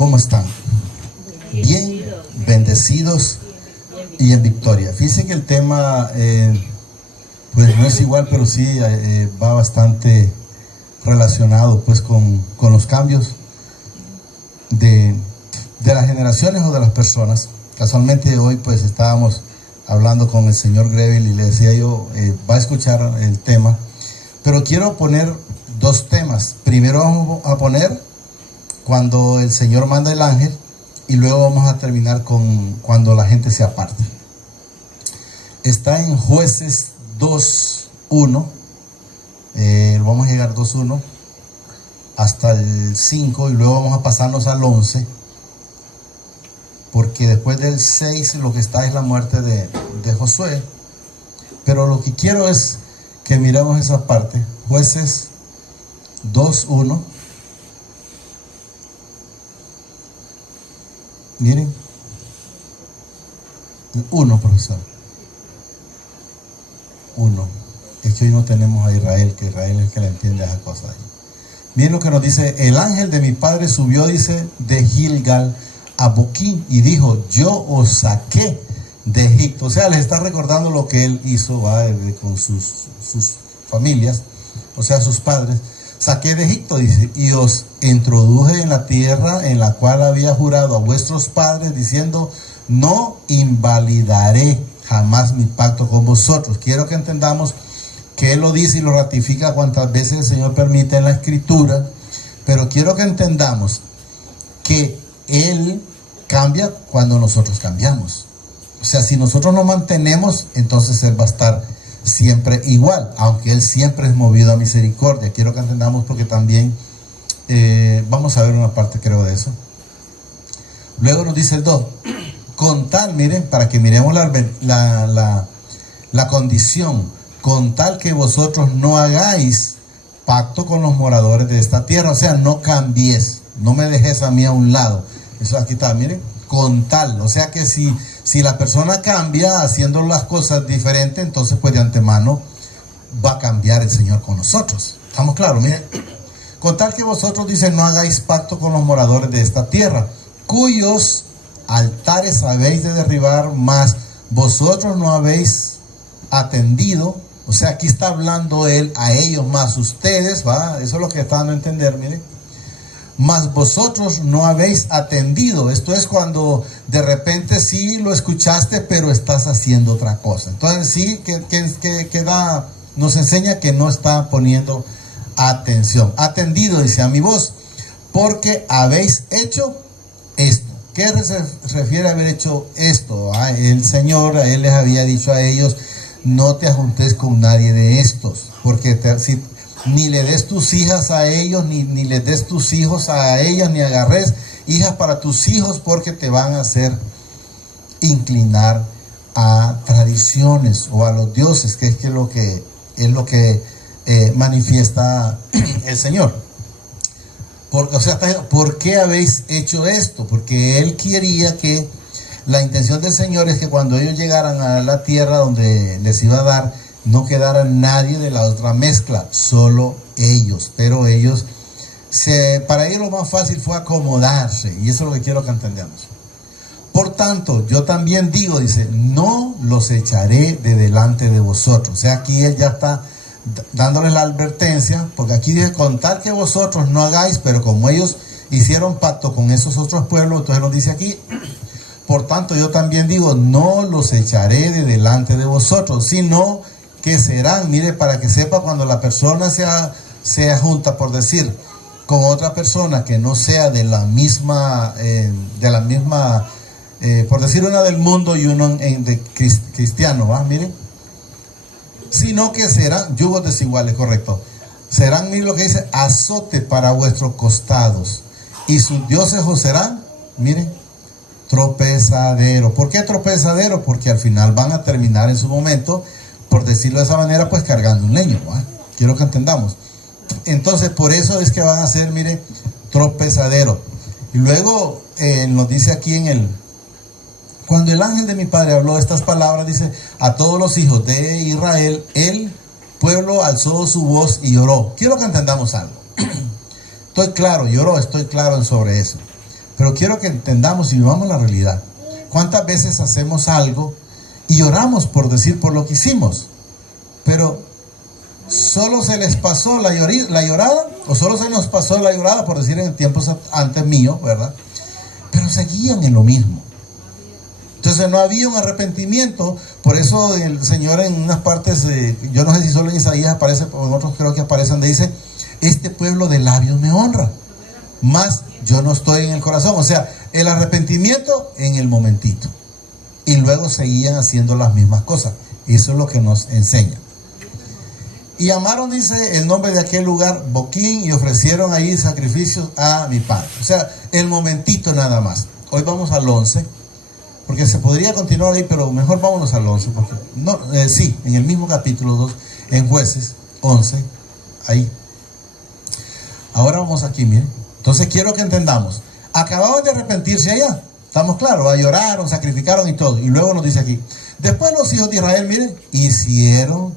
¿Cómo están? Bien, bendecidos y en victoria. Fíjense que el tema pues no es igual, pero sí va bastante relacionado pues con los cambios de las generaciones o de las personas. Casualmente hoy pues estábamos hablando con el señor Greville y le decía yo, va a escuchar el tema, pero quiero poner dos temas. Primero vamos a poner cuando el Señor manda el ángel y luego vamos a terminar con cuando la gente se aparta. Está en Jueces 2:1, vamos a llegar 2:1 hasta el 5 y luego vamos a pasarnos al 11, porque después del 6 lo que está es la muerte de Josué. Pero lo que quiero es que miremos esa parte. Jueces 2:1. Miren. 1, profesor. 1. Es que hoy no tenemos a Israel, que Israel es el que le entiende a esas cosas. Miren lo que nos dice: el ángel de mi padre subió, dice, de Gilgal a Boquín y dijo: yo os saqué de Egipto. O sea, les está recordando lo que él hizo con sus familias, o sea, sus padres. Saqué de Egipto, dice, y os introduje en la tierra en la cual había jurado a vuestros padres, diciendo: no invalidaré jamás mi pacto con vosotros. Quiero que entendamos que él lo dice y lo ratifica cuantas veces el Señor permite en la Escritura, pero quiero que entendamos que él cambia cuando nosotros cambiamos. O sea, si nosotros nos mantenemos, entonces él va a estar siempre igual, aunque él siempre es movido a misericordia. Quiero que entendamos, porque también vamos a ver una parte, creo, de eso. Luego nos dice el 2: con tal, miren, para que miremos la condición, con tal que vosotros no hagáis pacto con los moradores de esta tierra. O sea, no cambies, no me dejes a mí a un lado. Eso aquí está, miren, con tal. O sea que si la persona cambia haciendo las cosas diferentes, entonces pues de antemano va a cambiar el Señor con nosotros. ¿Estamos claros? Miren, con tal que vosotros, dice, no hagáis pacto con los moradores de esta tierra, cuyos altares habéis de derribar, mas vosotros no habéis atendido. O sea, aquí está hablando él a ellos más ustedes, ¿va? Eso es lo que está dando a entender, miren. Mas vosotros no habéis atendido. Esto es cuando de repente sí lo escuchaste, pero estás haciendo otra cosa. Entonces sí que nos enseña que no está poniendo atención. Atendido, dice, a mi voz, porque habéis hecho esto. ¿Qué se refiere a haber hecho esto? El Señor a él les había dicho a ellos: no te ajuntes con nadie de estos, porque ni le des tus hijas a ellos, ni le des tus hijos a ellas, ni agarres hijas para tus hijos, porque te van a hacer inclinar a tradiciones o a los dioses, que es lo que manifiesta el Señor. ¿Por qué habéis hecho esto? Porque él quería que la intención del Señor es que cuando ellos llegaran a la tierra donde les iba a dar, no quedara nadie de la otra mezcla, solo ellos. Pero ellos, para ellos lo más fácil fue acomodarse, y eso es lo que quiero que entendamos. Por tanto, yo también digo, dice, no los echaré de delante de vosotros. O sea, aquí él ya está dándoles la advertencia, porque aquí dice: con tal que vosotros no hagáis, pero como ellos hicieron pacto con esos otros pueblos, entonces nos dice aquí: por tanto, yo también digo, no los echaré de delante de vosotros, sino que serán, mire, para que sepa, cuando la persona sea junta, por decir, con otra persona que no sea de la misma, por decir, una del mundo y uno de cristiano, ¿va? Miren, sino que serán yugos desiguales, correcto. Serán, miren lo que dice, azote para vuestros costados, y sus dioses os serán, miren, tropezadero. ¿Por qué tropezadero? Porque al final van a terminar en su momento, por decirlo de esa manera, pues cargando un leño, ¿va? Quiero que entendamos. Entonces, por eso es que van a ser, mire, tropezadero. Y luego nos dice aquí cuando el ángel de mi padre habló estas palabras, dice, a todos los hijos de Israel, el pueblo alzó su voz y lloró. Quiero que entendamos algo. Estoy claro sobre eso. Pero quiero que entendamos y vivamos la realidad. ¿Cuántas veces hacemos algo y oramos por lo que hicimos? Pero solo se les pasó la llorada, o solo se nos pasó la llorada, por decir en tiempos antes mío, ¿verdad? Pero seguían en lo mismo. Entonces no había un arrepentimiento. Por eso el Señor en unas partes, yo no sé si solo en Isaías aparece, o en otros creo que aparece, donde dice: este pueblo de labios me honra, mas yo no estoy en el corazón. O sea, el arrepentimiento en el momentito, y luego seguían haciendo las mismas cosas. Eso es lo que nos enseña. Y amaron, dice, el nombre de aquel lugar Boquín, y ofrecieron ahí sacrificios a mi padre. O sea, el momentito nada más. Hoy vamos al 11, porque se podría continuar ahí, pero mejor vámonos al 11, porque no, sí, en el mismo capítulo 2, en Jueces 11, ahí. Ahora vamos aquí, miren. Entonces quiero que entendamos, acababan de arrepentirse allá, estamos claros, lloraron, sacrificaron y todo, y luego nos dice aquí: después los hijos de Israel, miren, hicieron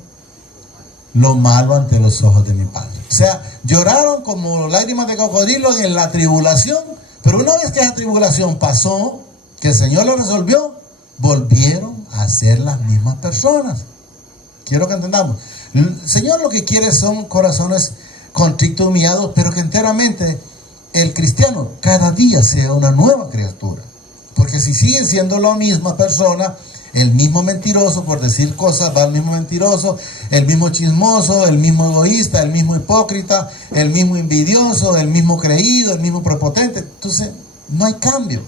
lo malo ante los ojos de mi padre. O sea, lloraron como lágrimas de cocodrilo en la tribulación, pero una vez que esa tribulación pasó, que el Señor lo resolvió, volvieron a ser las mismas personas. Quiero que entendamos, el Señor lo que quiere son corazones contritos, humillados, pero que enteramente el cristiano cada día sea una nueva criatura. Porque si siguen siendo la misma persona, el mismo mentiroso, por decir cosas, va el mismo mentiroso, el mismo chismoso, el mismo egoísta, el mismo hipócrita, el mismo envidioso, el mismo creído, el mismo prepotente, entonces no hay cambio.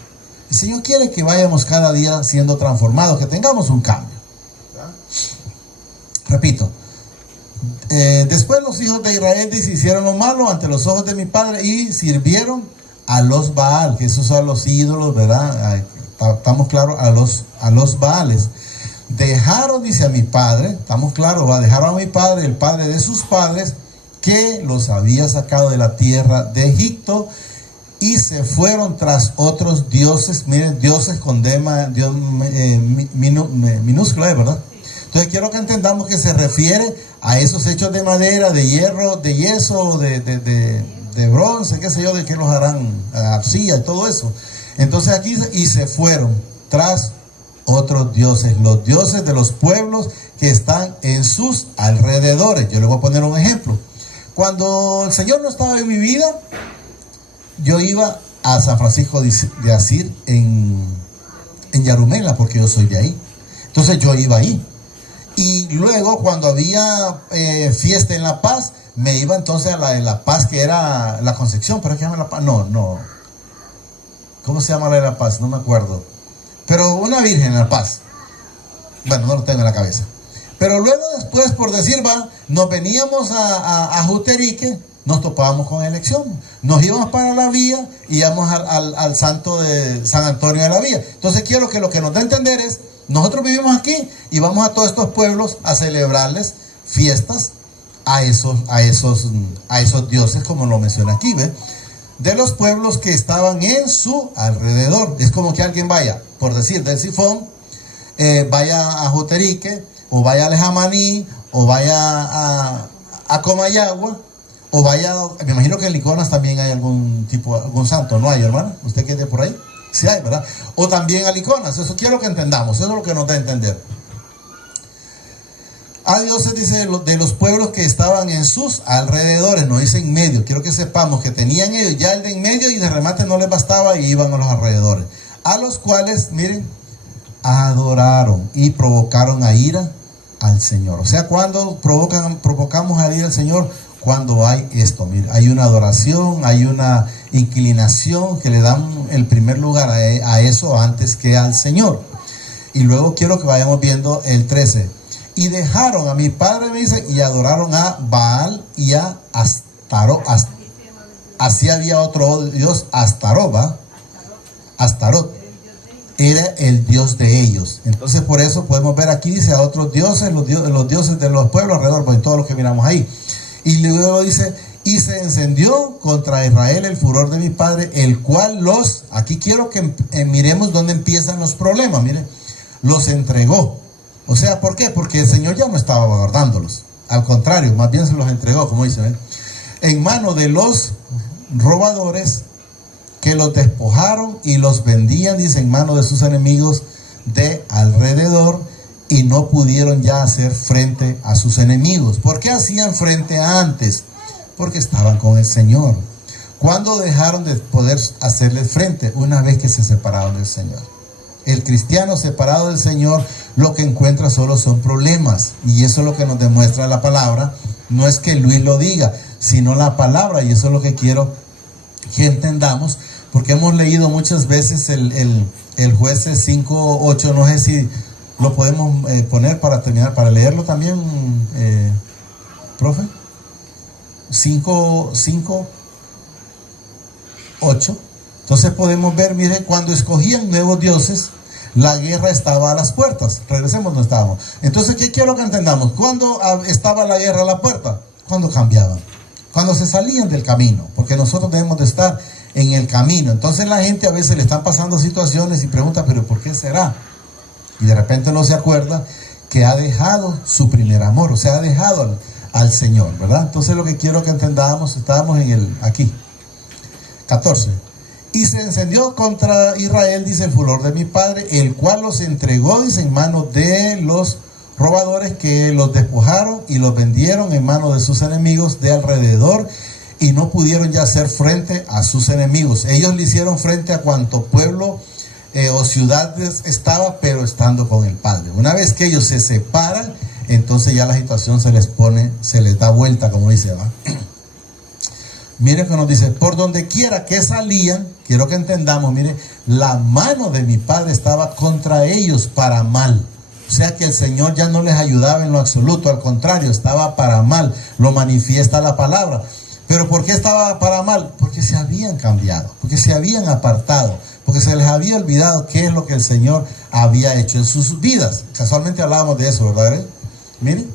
El Señor quiere que vayamos cada día siendo transformados, que tengamos un cambio. Repito, después los hijos de Israel hicieron lo malo ante los ojos de mi padre y sirvieron a los Baal, que esos son los ídolos, ¿verdad? Estamos claros, a los Baales. Dejaron, dice, a mi padre, estamos claros, ¿va? Dejaron a mi padre, el padre de sus padres, que los había sacado de la tierra de Egipto, y se fueron tras otros dioses. Miren, dioses con dema, Dios minúscula, ¿verdad? Entonces quiero que entendamos que se refiere a esos hechos de madera, de hierro, de yeso, de bronce, qué sé yo, de qué los harán, arcilla y todo eso. Entonces aquí dice: y se fueron tras otros dioses, los dioses de los pueblos que están en sus alrededores. Yo les voy a poner un ejemplo. Cuando el Señor no estaba en mi vida, yo iba a San Francisco de Asís en Yarumela, porque yo soy de ahí. Entonces yo iba ahí. Y luego cuando había fiesta en La Paz, me iba entonces a la de La Paz, que era la Concepción, pero es que se llama La Paz, no. ¿Cómo se llama la de La Paz? No me acuerdo. Pero una virgen en La Paz. Bueno, no lo tengo en la cabeza. Pero luego después, por decir, nos veníamos a Juterique, nos topábamos con elección. Nos íbamos para la vía y íbamos al santo de San Antonio de la Vía. Entonces quiero que lo que nos da a entender es: nosotros vivimos aquí y vamos a todos estos pueblos a celebrarles fiestas a esos dioses, como lo menciona aquí, ¿ve? De los pueblos que estaban en su alrededor. Es como que alguien vaya, por decir, del Sifón, vaya a Joterique, o vaya a Lejamaní, o vaya a Comayagua, o vaya, me imagino que en Liconas también hay algún santo, ¿no hay, hermano? ¿Usted que es de por ahí? Sí hay, ¿verdad? O también a Liconas. Eso quiero que entendamos, eso es lo que nos da a entender. A dioses, dice, de los pueblos que estaban en sus alrededores, no dice en medio. Quiero que sepamos que tenían ellos ya el de en medio y de remate no les bastaba y iban a los alrededores. A los cuales, miren, adoraron y provocaron a ira al Señor. O sea, cuando provocamos a ira al Señor, cuando hay esto, miren, hay una adoración, hay una inclinación que le dan el primer lugar a eso antes que al Señor. Y luego quiero que vayamos viendo el 13. Y dejaron a mi padre, me dice, y adoraron a Baal y a Astarot. Así había otro dios, Astarot, Astarot era el dios de ellos. Entonces por eso podemos ver aquí, dice, a otros dioses, los dioses de los pueblos alrededor, pues todos los que miramos ahí. Y luego dice: y se encendió contra Israel el furor de mi padre, el cual aquí quiero que miremos dónde empiezan los problemas, miren, los entregó. O sea, ¿por qué? Porque el Señor ya no estaba guardándolos. Al contrario, más bien se los entregó, como dice, en mano de los robadores que los despojaron y los vendían, dice, en manos de sus enemigos de alrededor, y no pudieron ya hacer frente a sus enemigos. ¿Por qué hacían frente antes? Porque estaban con el Señor. ¿Cuándo dejaron de poder hacerle frente? Una vez que se separaron del Señor. El cristiano separado del Señor lo que encuentra solo son problemas, y eso es lo que nos demuestra la palabra. No es que Luis lo diga, sino la palabra, y eso es lo que quiero que entendamos, porque hemos leído muchas veces el Jueces 5:8. No sé si lo podemos poner para terminar, para leerlo también, profe. 5:8. Entonces podemos ver, mire, cuando escogían nuevos dioses, la guerra estaba a las puertas. Regresemos donde estábamos. Entonces, ¿qué quiero que entendamos? ¿Cuándo estaba la guerra a la puerta? Cuando cambiaban, cuando se salían del camino, porque nosotros debemos de estar en el camino. Entonces la gente a veces le están pasando situaciones y pregunta, ¿pero por qué será? Y de repente no se acuerda que ha dejado su primer amor, o sea, ha dejado al Señor, ¿verdad? Entonces lo que quiero que entendamos, estábamos aquí, 14. Y se encendió contra Israel, dice, el furor de mi padre, el cual los entregó, dice, en manos de los robadores, que los despojaron y los vendieron en manos de sus enemigos de alrededor, y no pudieron ya hacer frente a sus enemigos. Ellos le hicieron frente a cuanto pueblo o ciudades estaba, pero estando con el Padre. Una vez que ellos se separan, entonces ya la situación se les da vuelta, como dice, ¿va? Miren que nos dice, por donde quiera que salían, quiero que entendamos, mire, la mano de mi Padre estaba contra ellos para mal. O sea que el Señor ya no les ayudaba en lo absoluto, al contrario, estaba para mal, lo manifiesta la palabra. ¿Pero por qué estaba para mal? Porque se habían cambiado, porque se habían apartado, porque se les había olvidado qué es lo que el Señor había hecho en sus vidas. Casualmente hablábamos de eso, ¿verdad? Miren.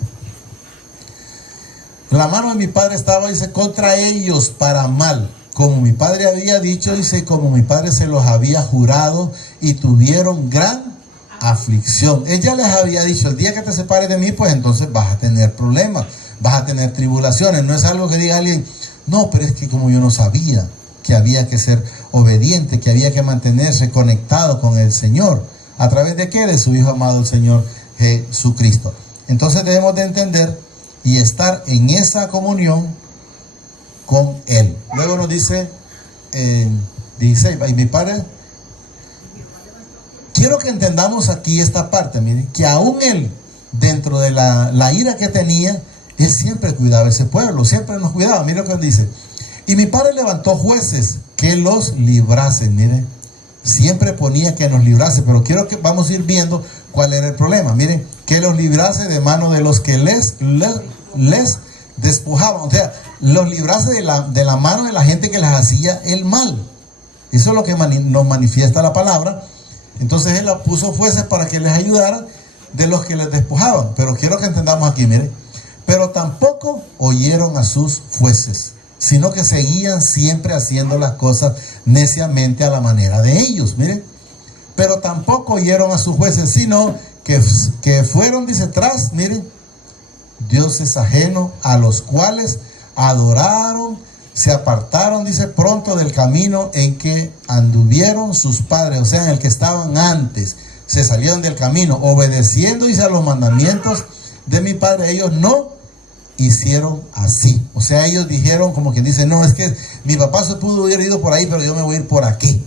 La mano de mi Padre estaba, dice, contra ellos para mal, como mi Padre había dicho, dice, como mi Padre se los había jurado, y tuvieron gran aflicción. Ella les había dicho, el día que te separes de mí, pues entonces vas a tener problemas, vas a tener tribulaciones. No es algo que diga alguien, no, pero es que como yo no sabía que había que ser obediente, que había que mantenerse conectado con el Señor. ¿A través de qué? De su Hijo amado, el Señor Jesucristo. Entonces debemos de entender y estar en esa comunión con Él. Luego nos dice 16, y mi Padre, quiero que entendamos aquí esta parte, miren, que aún Él, dentro de la ira que tenía, Él siempre cuidaba a ese pueblo, siempre nos cuidaba. Miren lo que dice, y mi Padre levantó jueces que los librasen. Miren, siempre ponía que nos librase, pero quiero que vamos a ir viendo cuál era el problema. Miren, que los librase de mano de los que les despojaban, o sea, los librase de la mano de la gente que les hacía el mal. Eso es lo que nos manifiesta la palabra. Entonces Él puso jueces para que les ayudaran de los que les despojaban. Pero quiero que entendamos aquí, miren, pero tampoco oyeron a sus jueces, sino que seguían siempre haciendo las cosas neciamente a la manera de ellos. Miren, pero tampoco oyeron a sus jueces, sino que fueron, dice, tras, miren, dioses ajenos, a los cuales adoraron, se apartaron, dice, pronto del camino en que anduvieron sus padres, o sea, en el que estaban antes, se salieron del camino, obedeciendo, dice, a los mandamientos de mi Padre. Ellos no hicieron así, o sea, ellos dijeron, como quien dice, no, es que mi papá se pudo haber ido por ahí, pero yo me voy a ir por aquí.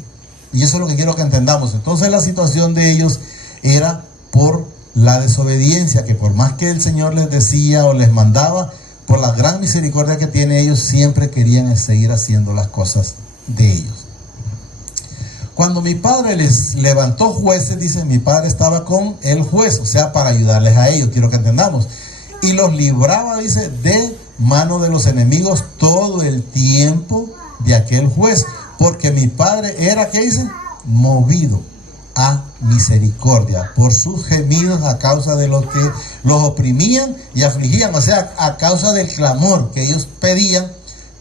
Y eso es lo que quiero que entendamos. Entonces la situación de ellos era por la desobediencia, que por más que el Señor les decía o les mandaba, por la gran misericordia que tiene, ellos siempre querían seguir haciendo las cosas de ellos. Cuando mi Padre les levantó jueces, dice, mi Padre estaba con el juez, o sea, para ayudarles a ellos, quiero que entendamos, y los libraba, dice, de mano de los enemigos todo el tiempo de aquel juez, porque mi Padre era, ¿qué dice? Movido a misericordia por sus gemidos a causa de los que los oprimían y afligían, o sea, a causa del clamor que ellos pedían,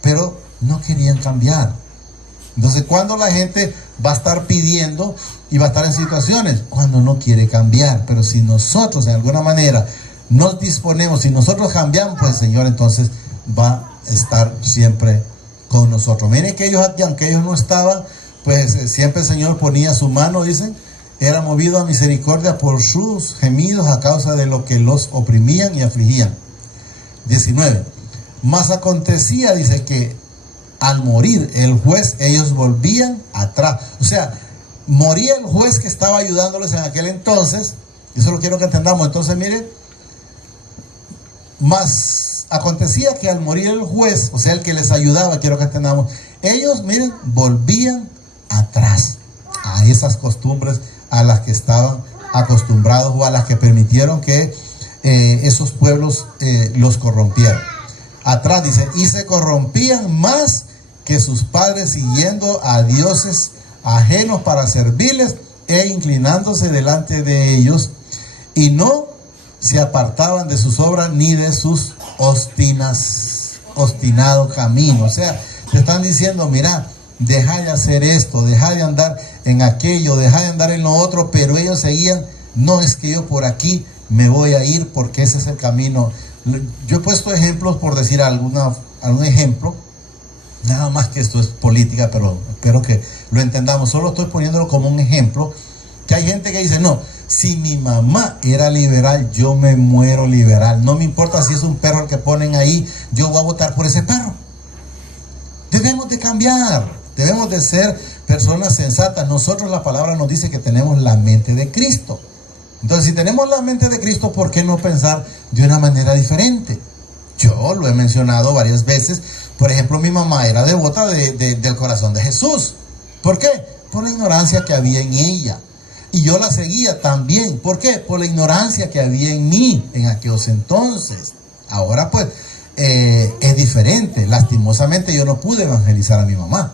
pero no querían cambiar. Entonces, ¿cuándo la gente va a estar pidiendo y va a estar en situaciones? Cuando no quiere cambiar. Pero si nosotros de alguna manera nos disponemos, si nosotros cambiamos, pues el Señor entonces va a estar siempre con nosotros. Miren que ellos aquí, aunque ellos no estaban pues siempre el Señor ponía su mano, dicen, era movido a misericordia por sus gemidos a causa de lo que los oprimían y afligían. 19. Mas acontecía, dice, que al morir el juez, ellos volvían atrás. O sea, moría el juez que estaba ayudándoles en aquel entonces. Eso lo quiero que entendamos. Entonces, miren, mas acontecía que al morir el juez, o sea, el que les ayudaba, quiero que entendamos, ellos, miren, volvían atrás a esas costumbres a las que estaban acostumbrados o a las que permitieron que esos pueblos los corrompieran. Atrás dice, y se corrompían más que sus padres, siguiendo a dioses ajenos para servirles e inclinándose delante de ellos, y no se apartaban de sus obras ni de sus obstinados caminos. O sea, te están diciendo, mira, deja de hacer esto, deja de andar en aquello, deja de andar en lo otro, pero ellos seguían, no, es que yo por aquí me voy a ir porque ese es el camino. Yo he puesto ejemplos por decir algún ejemplo, nada más que esto es política, pero espero que lo entendamos. Solo estoy poniéndolo como un ejemplo, que hay gente que dice, no, si mi mamá era liberal, yo me muero liberal. No me importa si es un perro el que ponen ahí, yo voy a votar por ese perro. Debemos de cambiar, debemos de ser personas sensatas. Nosotros, la palabra nos dice que tenemos la mente de Cristo. Entonces, si tenemos la mente de Cristo, ¿por qué no pensar de una manera diferente? Yo lo he mencionado varias veces. Por ejemplo, mi mamá era devota del corazón de Jesús. ¿Por qué? Por la ignorancia que había en ella. Y yo la seguía también. ¿Por qué? Por la ignorancia que había en mí en aquellos entonces. Ahora pues es diferente. Lastimosamente yo no pude evangelizar a mi mamá.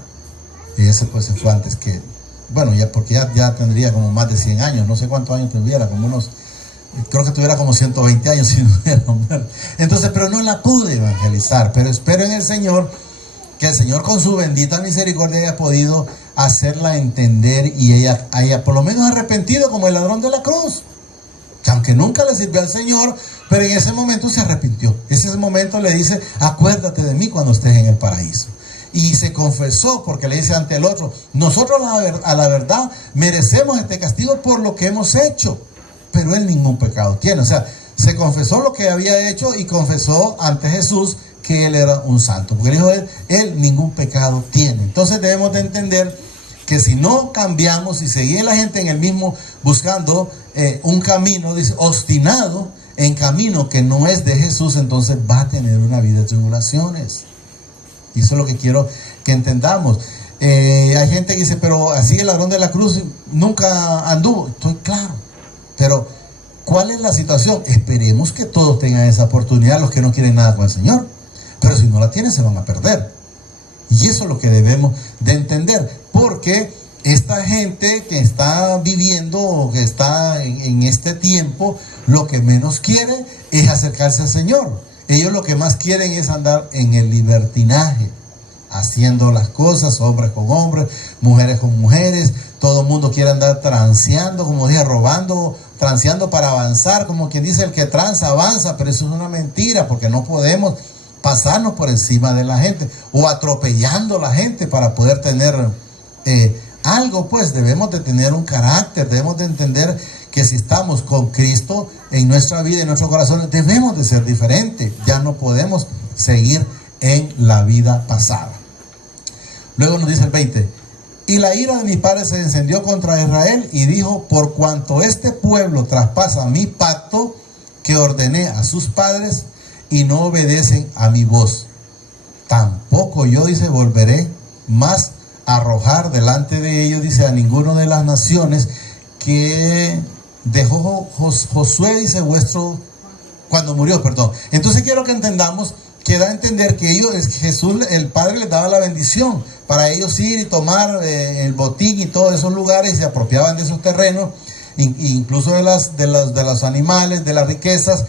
Y ese pues se fue antes que, bueno, ya porque ya tendría como más de 100 años. No sé cuántos años tuviera, como unos, creo que tuviera como 120 años si no hubiera muerto. Entonces, pero no la pude evangelizar. Pero espero en el Señor que el Señor con su bendita misericordia haya podido hacerla entender y ella haya por lo menos arrepentido como el ladrón de la cruz, que aunque nunca le sirvió al Señor, pero en ese momento se arrepintió. Ese momento le dice, acuérdate de mí cuando estés en el paraíso. Y se confesó, porque le dice ante el otro, nosotros a la verdad merecemos este castigo por lo que hemos hecho, pero él ningún pecado tiene. O sea, se confesó lo que había hecho y confesó ante Jesús que él era un santo, porque dijo él ningún pecado tiene. Entonces debemos de entender que si no cambiamos y seguir la gente en el mismo, buscando un camino, dice, obstinado en camino que no es de Jesús, entonces va a tener una vida de tribulaciones. Y eso es lo que quiero que entendamos. Hay gente que dice, pero así el ladrón de la cruz nunca anduvo. Estoy claro, pero ¿cuál es la situación? Esperemos que todos tengan esa oportunidad, los que no quieren nada con el Señor. Pero si no la tienen, se van a perder. Y eso es lo que debemos de entender. Porque esta gente que está viviendo o que está en este tiempo, lo que menos quiere es acercarse al Señor. Ellos lo que más quieren es andar en el libertinaje, haciendo las cosas, hombres con hombres, mujeres con mujeres. Todo el mundo quiere andar transeando, como dije, robando, transeando para avanzar. Como quien dice, el que tranza avanza, pero eso es una mentira, porque no podemos pasarnos por encima de la gente o atropellando a la gente para poder tener algo. Pues debemos de tener un carácter, debemos de entender que si estamos con Cristo en nuestra vida, en nuestros corazones, debemos de ser diferentes. Ya no podemos seguir en la vida pasada. Luego nos dice el 20, y la ira de mi padre se encendió contra Israel y dijo, por cuanto este pueblo traspasa mi pacto que ordené a sus padres y no obedecen a mi voz, tampoco yo, dice, volveré más a arrojar delante de ellos, dice, a ninguno de las naciones que dejó Josué, dice, cuando murió, perdón. Entonces quiero que entendamos que da a entender que ellos, Jesús, el Padre les daba la bendición para ellos ir y tomar el botín y todos esos lugares, se apropiaban de esos terrenos, incluso de los animales, de las riquezas.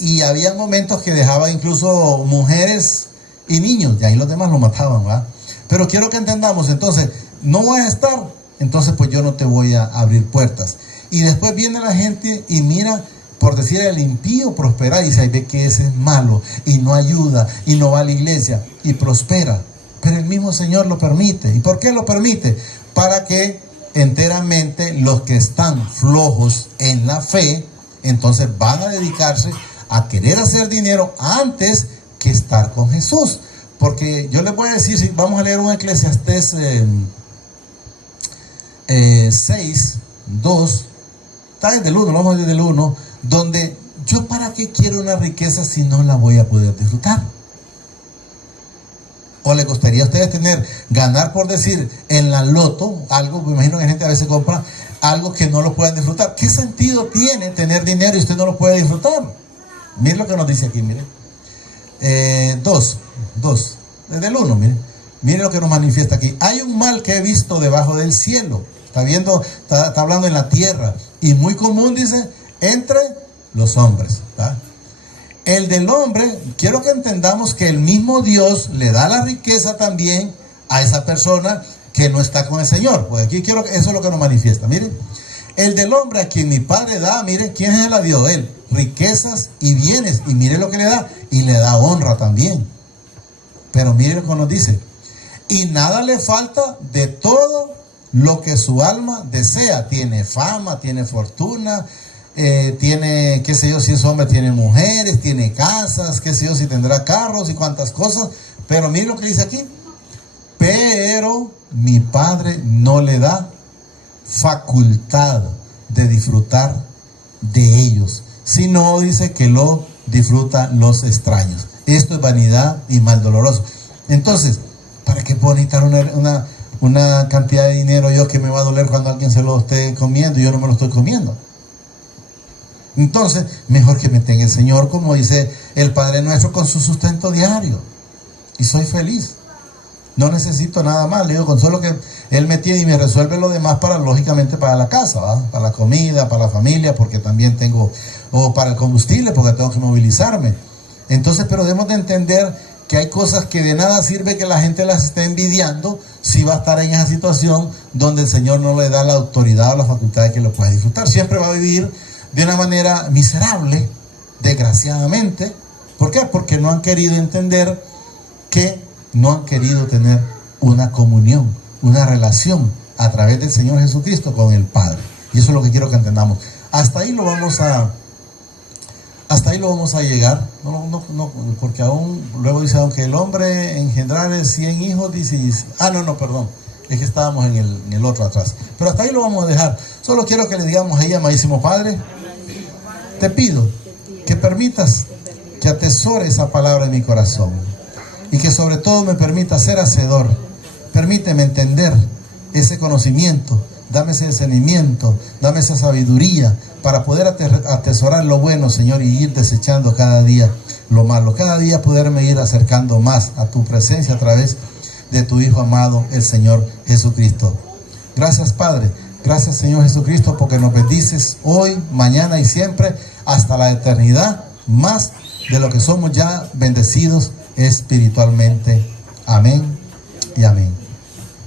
Y había momentos que dejaba incluso mujeres y niños, y ahí los demás los mataban, ¿verdad? Pero quiero que entendamos, entonces, no vas a estar, entonces pues yo no te voy a abrir puertas. Y después viene la gente y mira, por decir, el impío prospera, y dice, ahí ve que ese es malo, y no ayuda, y no va a la iglesia, y prospera. Pero el mismo Señor lo permite. ¿Y por qué lo permite? para que enteramente los que están flojos en la fe, entonces van a dedicarse a querer hacer dinero antes que estar con Jesús. Porque yo les voy a decir, si vamos a leer un Eclesiastés 6, 2, está desde el 1, vamos desde el 1, donde yo para qué quiero una riqueza si no la voy a poder disfrutar. ¿O les gustaría a ustedes ganar, por decir, en la loto, algo, me imagino que la gente a veces compra algo que no lo puedan disfrutar? ¿Qué sentido tiene tener dinero y usted no lo puede disfrutar? Miren lo que nos dice aquí, miren. 2, desde el 1, miren lo que nos manifiesta aquí. Hay un mal que he visto debajo del cielo. Está hablando en la tierra. Y muy común, dice, entre los hombres. ¿Verdad? El del hombre, quiero que entendamos que el mismo Dios le da la riqueza también a esa persona que no está con el Señor. Pues aquí eso es lo que nos manifiesta. Miren, el del hombre a quien mi Padre da, miren, ¿quién se la dio? Él, riquezas y bienes. Y miren lo que le da. Y le da honra también. Pero miren lo que nos dice. Y nada le falta de todo lo que su alma desea. Tiene fama, tiene fortuna, tiene, qué sé yo, si es hombre, tiene mujeres, tiene casas, qué sé yo, si tendrá carros y cuantas cosas. Pero miren lo que dice aquí. Pero mi Padre no le da facultad de disfrutar de ellos, sino dice que lo disfrutan los extraños. Esto es vanidad y mal doloroso. Entonces, ¿para qué puedo necesitar una cantidad de dinero yo que me va a doler cuando alguien se lo esté comiendo y yo no me lo estoy comiendo? Entonces, mejor que me tenga el Señor, como dice el Padre Nuestro, con su sustento diario. Y soy feliz. No necesito nada más. Le digo, con solo que Él me tiene y me resuelve lo demás lógicamente para la casa, ¿va? Para la comida, para la familia, porque también tengo, o para el combustible, porque tengo que movilizarme. Entonces, pero debemos de entender que hay cosas que de nada sirve que la gente las esté envidiando si va a estar en esa situación donde el Señor no le da la autoridad o la facultad de que lo pueda disfrutar. Siempre va a vivir de una manera miserable, desgraciadamente. ¿Por qué? Porque no han querido entender que no han querido tener una comunión, una relación a través del Señor Jesucristo con el Padre. Y eso es lo que quiero que entendamos. Hasta ahí lo vamos a llegar. No, porque aún, luego dice, aunque el hombre engendrare 100 hijos, dice, perdón, es que estábamos en el otro atrás. Pero hasta ahí lo vamos a dejar. Solo quiero que le digamos ahí, amadísimo Padre, te pido que permitas que atesore esa palabra en mi corazón y que sobre todo me permita ser hacedor. Permíteme entender ese conocimiento, dame ese discernimiento, dame esa sabiduría para poder atesorar lo bueno, Señor, y ir desechando cada día lo malo. Cada día poderme ir acercando más a tu presencia a través de tu Hijo amado, el Señor Jesucristo. Gracias, Padre. Gracias, Señor Jesucristo, porque nos bendices hoy, mañana y siempre, hasta la eternidad, más de lo que somos ya bendecidos espiritualmente. Amén y amén.